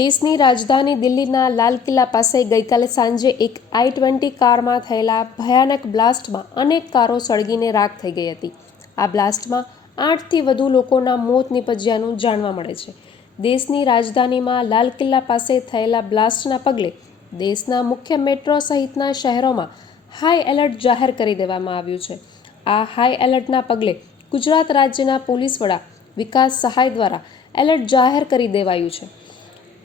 દેશની રાજધાની દિલ્હીના લાલ કિલ્લા પાસે ગઈકાલે સાંજે એક I-20 કારમાં થયેલા ભયાનક બ્લાસ્ટમાં અનેક કારો સળગીને રાખ થઈ ગઈ હતી. આ બ્લાસ્ટમાં 8થી વધુ લોકોના મોત નીપજ્યાનું જાણવા મળે છે. દેશની રાજધાનીમાં લાલ કિલ્લા પાસે થયેલા બ્લાસ્ટના પગલે દેશના મુખ્ય મેટ્રો સહિતના શહેરોમાં હાઈ એલર્ટ જાહેર કરી દેવામાં આવ્યું છે. આ હાઈ એલર્ટના પગલે ગુજરાત રાજ્યના પોલીસ વડા વિકાસ સહાય દ્વારા એલર્ટ જાહેર કરી દેવાયું છે.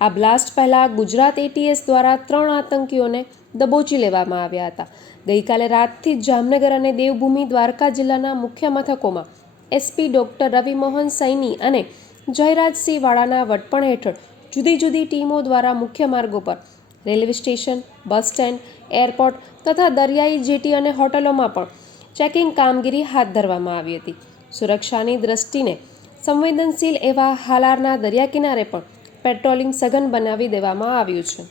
આ બ્લાસ્ટ પહેલાં ગુજરાત ATS દ્વારા 3 આતંકીઓને દબોચી લેવામાં આવ્યા હતા. ગઈકાલે રાતથી જામનગર અને દેવભૂમિ દ્વારકા જિલ્લાના મુખ્ય મથકોમાં SP ડૉક્ટર રવિ મોહન સૈની અને જયરાજસિંહ વાળાના વડપણ હેઠળ જુદી જુદી ટીમો દ્વારા મુખ્ય માર્ગો પર, railway station, bus stand, airport તથા દરિયાઈ જેટી અને હોટલોમાં પણ ચેકિંગ કામગીરી હાથ ધરવામાં આવી હતી. સુરક્ષાની દ્રષ્ટિને સંવેદનશીલ એવા હાલારના દરિયા કિનારે પણ પેટ્રોલિંગ સઘન બનાવી દેવામાં આવ્યું છે.